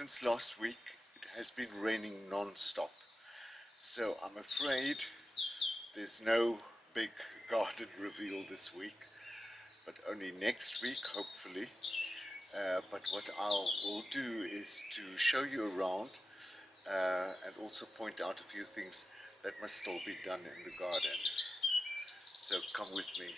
Since last week it has been raining non-stop, so I'm afraid there's no big garden reveal this week, but only next week hopefully. But what I will do is to show you around and also point out a few things that must still be done in the garden. So come with me.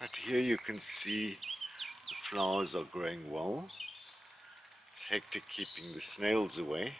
But here you can see the flowers are growing well. It's hectic keeping the snails away.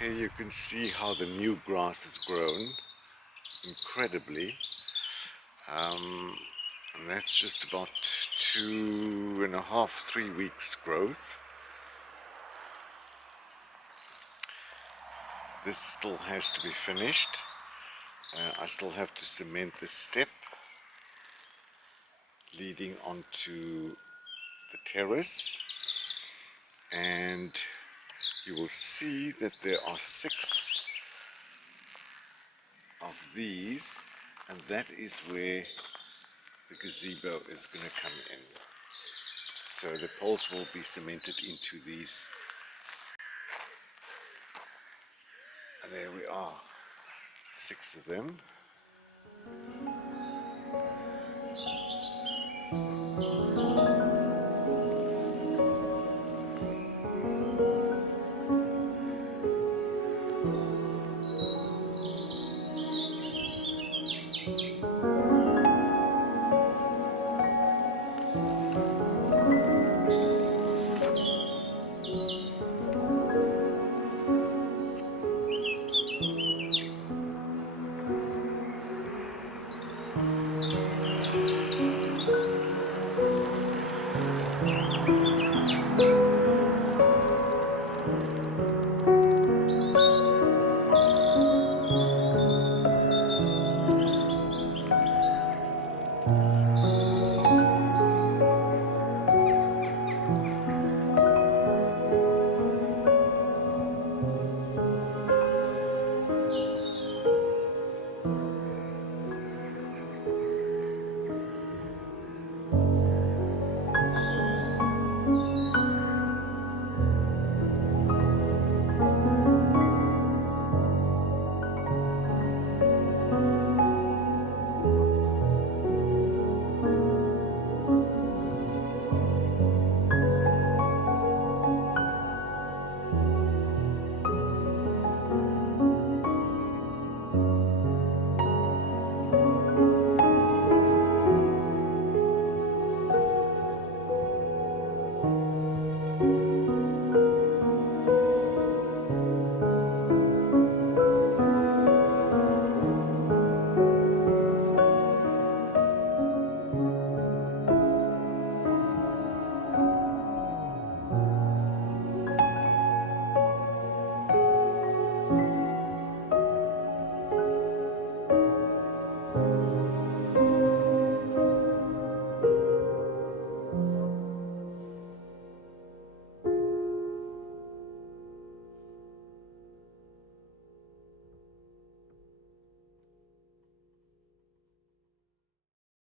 Here you can see how the new grass has grown incredibly, and that's just about 2.5, 3 weeks growth. This still has to be finished. I still have to cement the step leading onto the terrace, and you will see that there are 6 of these, and that is where the gazebo is going to come in. So the poles will be cemented into these, and there we are, 6 of them.